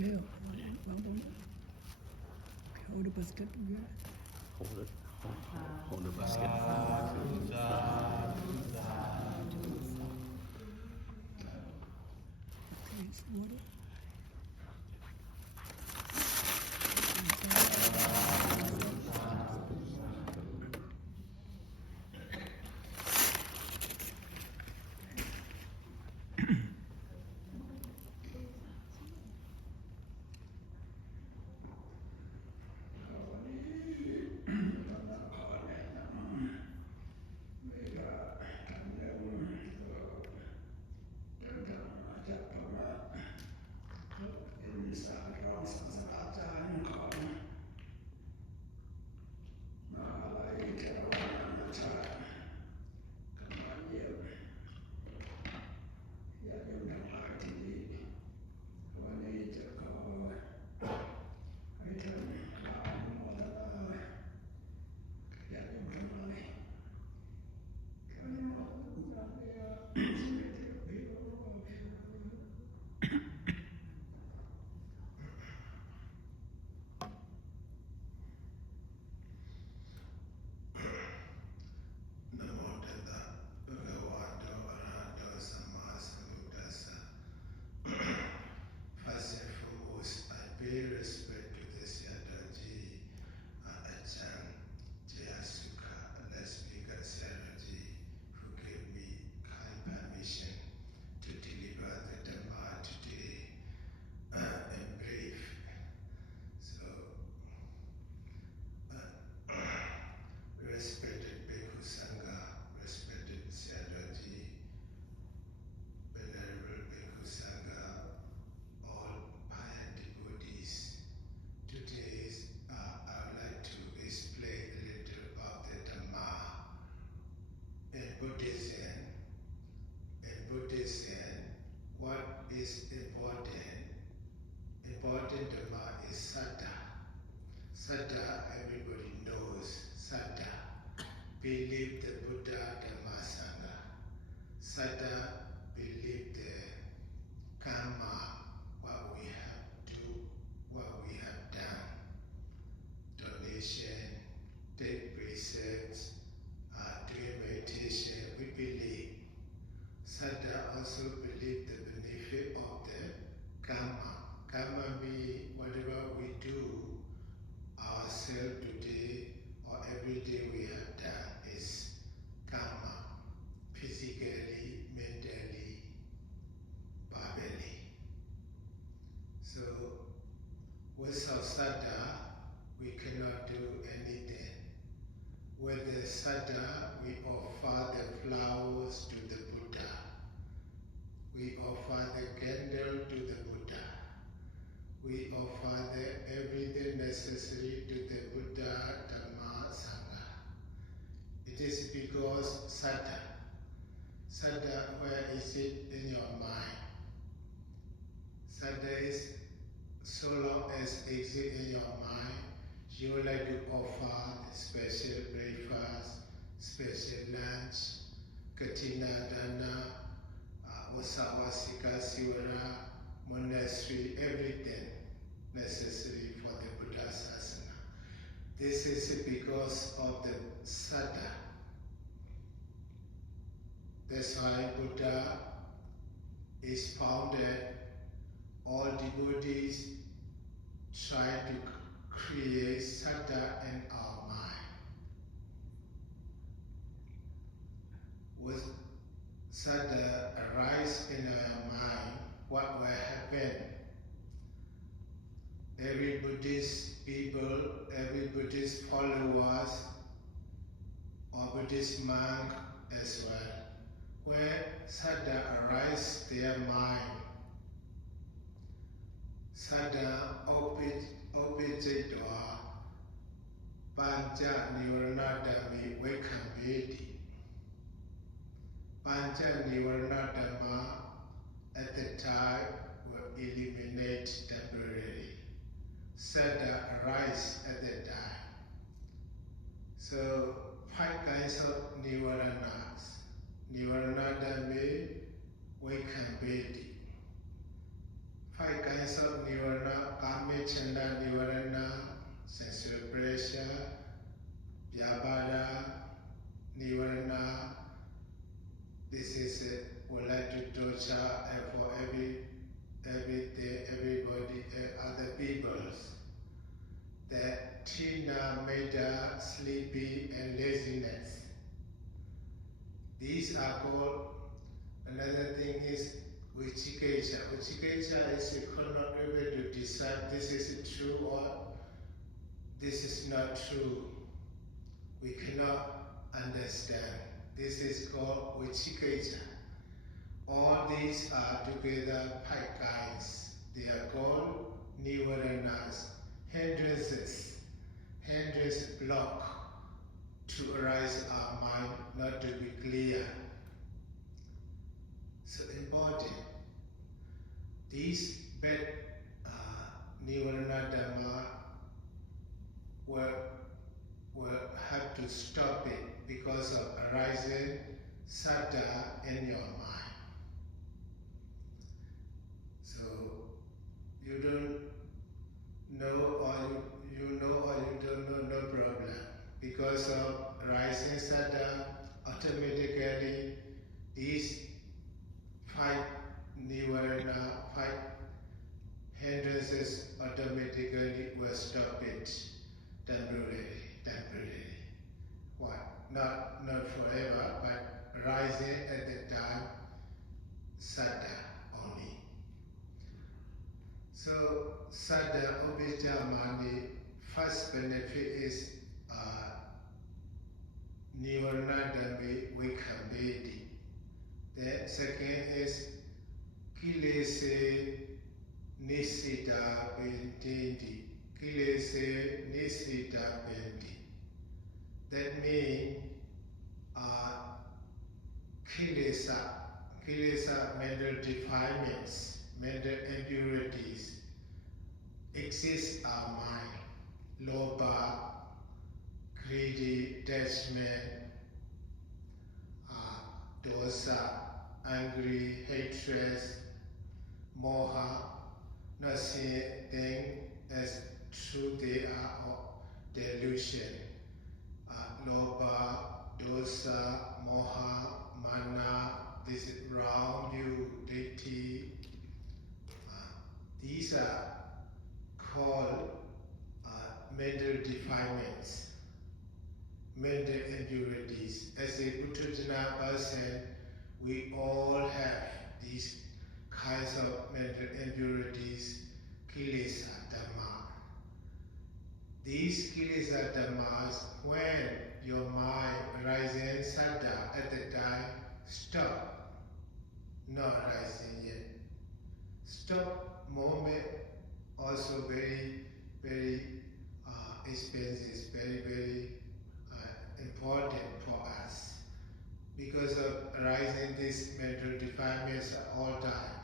Hold the basket together. Hold the basket. Okay, it's water. Pay respect to the Siadaji Achan Jayasuka, the speaker Siadaji, who gave me kind permission to deliver the Dhamma today in brief. So, respected Bhikkhu Sangha, respected Siadaji, Venerable Bhikkhu Sangha, all pious devotees. Today, I would like to explain a little about the Dhamma. In Buddhism, what is important? Important Dhamma is Saddha. Saddha, everybody knows. Saddha, believe the Buddha, Dhamma, Sangha. Saddha, believe the karma, what we have done. Donation, take precepts, doing meditation, we believe. Saddha also believe the benefit of the karma. Karma means whatever we do ourselves today or every day we have done is karma, physically, mentally, verbally. So, without Saddha, we cannot do anything. With the Saddha, we offer the flowers to the Buddha. We offer the candle to the Buddha. We offer everything necessary to the Buddha, Dhamma, Sangha. It is because Saddha. Saddha, where is it in your mind? Saddha is so long as it exists in your mind, you would like to offer the special breakfast, special lunch, Katina Dana, Vasavasika Sivara, monastery, everything necessary for the Buddha Sasana. This is because of the Saddha. That's why Buddha is founded. All devotees try to create Saddha in our mind. With Saddha arise in our mind, what will happen? Every Buddhist people, every Buddhist followers, or Buddhist monk as well, where Saddha arise their mind, Saddha opposite Pancha Nivaranadami Vaikambeti. Pancha Nivaranadama at the time will eliminate temporarily. Saddha arise at that time. So 5 kinds of Nivaranas. Nivaranadami Vaikambeti. Five kinds of nirvana: kama, chanda, nivarana, sensual pressure, vyabhara, nivarana. This is it. Would like to torture for everything, everybody, other peoples. That tina, meta, sleepy, and laziness. These are called. Another thing is Vichikecha. Vichikecha is you cannot able to decide this is true or this is not true. We cannot understand. This is called Vichikecha. All these are together 5 kinds. They are called nivaranas, hindrances, block to arise our mind not to be clear. So important. These bad nivarana dhamma will have to stop it because of arising saddha in your mind. So you don't know or you know or you don't know, no problem. Because of rising saddha, automatically these 5 nivarana, 5 hindrances automatically will stop it temporarily. What? Not forever, but rising at the time, saddha only. So saddha obijamani, first benefit is nivarana dhammi vikambedi. The second is kilese nisita bendindi. Kilese nisita bendi. That means kilesa mental defilements, mental impurities exist our mind. Lobha, greedy, attachment, dosa, angry, hatred, moha, not seeing things as true they are or delusion. Lobha, dosa, moha, mana, this is wrong, you, ditthi. These are called mental defilements, mental impurities. As a Buddhajana person, we all have these kinds of mental impurities, kilesa dhamma. These kilesa dhammas, when your mind rises saddha at the time, stop, not rising yet. Stop moment also very, very expensive, very important for us. Because of rising these mental defilements all time.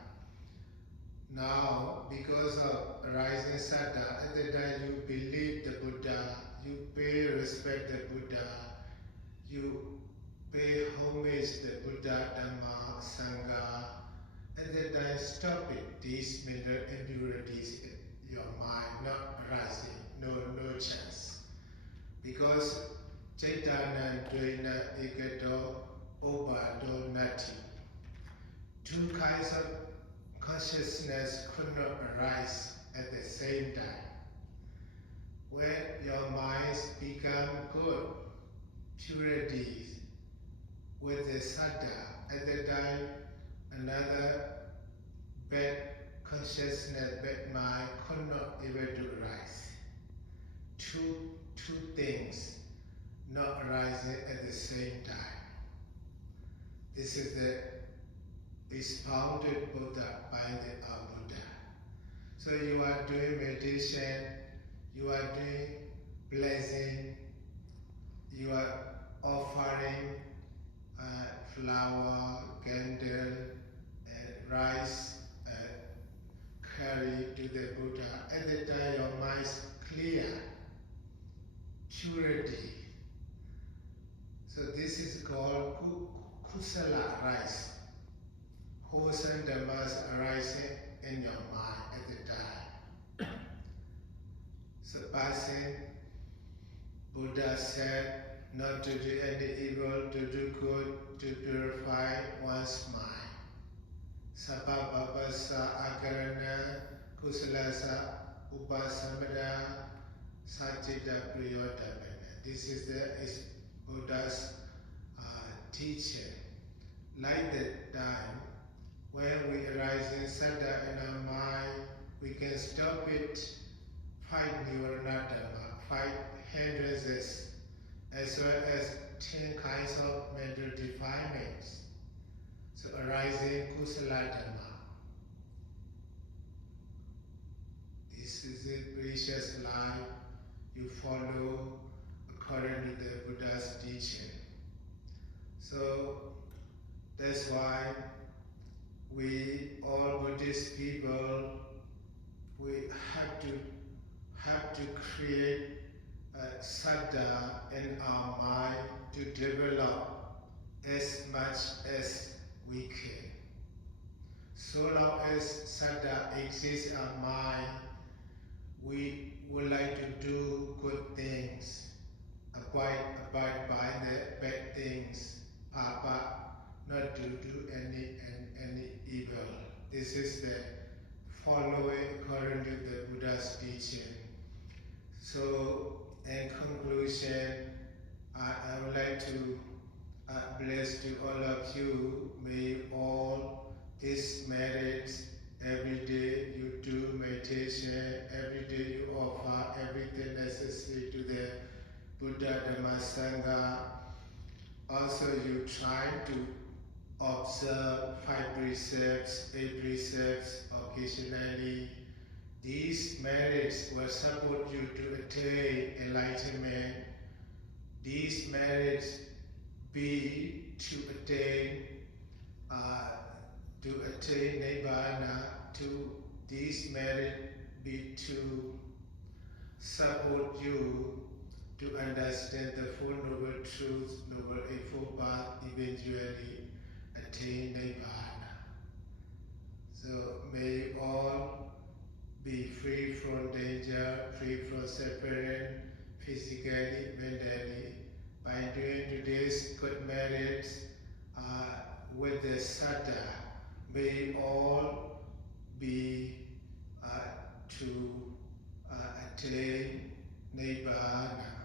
Now, because of rising saddha, at the time you believe the Buddha, you pay respect the Buddha, you pay homage the Buddha, Dhamma, Sangha, at the time stop it, these mental impurities in your mind not rising, no chance. Because Chaitanya Dvaina Ekato Obado Nati. 2 kinds of consciousness could not arise at the same time. When your minds become good, purities, with the saddha, at the time another bad consciousness, bad mind could not able to arise. Two things not arising at the same time. This is the expounded Buddha by the Buddha. So you are doing meditation, you are doing blessing, you are offering flower, candle, rice, carry to the Buddha. At the time your mind is clear, purity. So this is called kusala rice. Wholesome dhammas arising in your mind at the time. Surpassing, Buddha said not to do any evil, to do good, to purify one's mind. Sabha Babasa Akarana Kusalasa Upasamada Satchita Priyodhamana. This is Buddha's teaching. Like that time, when we arise in Saddha in our mind, we can stop it, fight Nivaranadhamma, fight hindrances, as well as 10 kinds of mental defilements. So arising Kusala Dhamma. This is a precious life you follow according to the Buddha's teaching. So that's why we all Buddhist people, we have to create a saddha in our mind to develop as much as we can. So long as saddha exists in our mind, we would like to do good things, abide by the bad things, papa, not to do any evil. This is the following according to the Buddha's teaching. So, in conclusion, I would like to bless to all of you. May all these merits, every day you do meditation, every day you offer everything necessary to the Buddha Dhamma Sangha. Also, you try to observe 5 precepts, 8 precepts occasionally. These merits will support you to attain enlightenment. These merits be to attain Nibbana. To these merits be to support you to understand the full noble truth, noble eightfold path, eventually attain Nibbana. So may all be free from danger, free from suffering, physically, mentally, by doing today's good merits with the saddha. May all be to attain Nibbana.